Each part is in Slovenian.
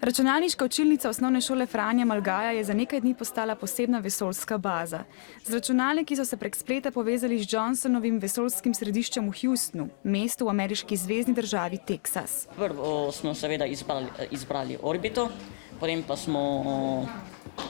Računalniška učilnica osnovne šole Franja Malgaja je za nekaj dni postala posebna vesoljska baza. Z računalniki so se prek spleta povezali z Johnsonovim vesoljskim središčem v Houstonu, mestu v ameriški zvezni državi Teksas. Prvo smo seveda izbrali orbito, potem pa smo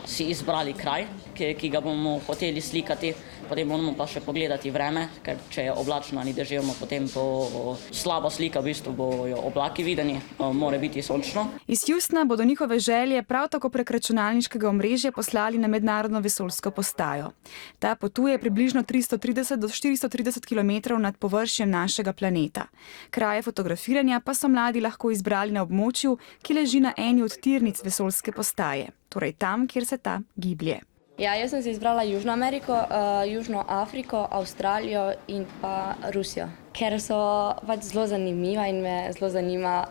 si izbrali kraj, ki ga bomo hoteli slikati, potem moramo pa še pogledati vreme, ker če je oblačno ali deževno, potem bo slaba slika, v bistvu bojo oblaki videni, mora biti sončno. Iz Houstona bodo njihove želje prav tako prek računalniškega omrežja poslali na mednarodno vesoljsko postajo. Ta potuje približno 330 do 430 km nad površjem našega planeta. Kraje fotografiranja pa so mladi lahko izbrali na območju, ki leži na eni od tirnic vesoljske postaje, torej tam, kjer se ta giblje. Ja, jaz sem si izbrala Južno Ameriko, Južno Afriko, Avstralijo in pa Rusijo, ker so pač zelo zanimiva in me zelo zanima,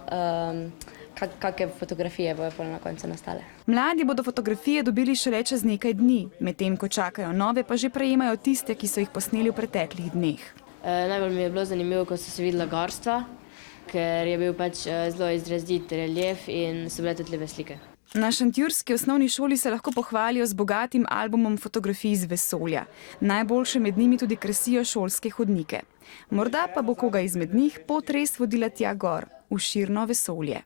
kakšne fotografije bojo na koncu nastale. Mladi bodo fotografije dobili šele čez nekaj dni, medtem ko čakajo nove, pa že prejemajo tiste, ki so jih posneli v preteklih dneh. Najbolj mi je bilo zanimivo, ko so se videla gorstva, ker je bil pač zelo izrazit relief in so bile tudi lepe slike. Na šentjurski osnovni šoli se lahko pohvalijo z bogatim albumom fotografij iz vesolja. Najboljše med njimi tudi krasijo šolske hodnike. Morda pa bo koga izmed njih pot res vodila tja gor, v širno vesolje.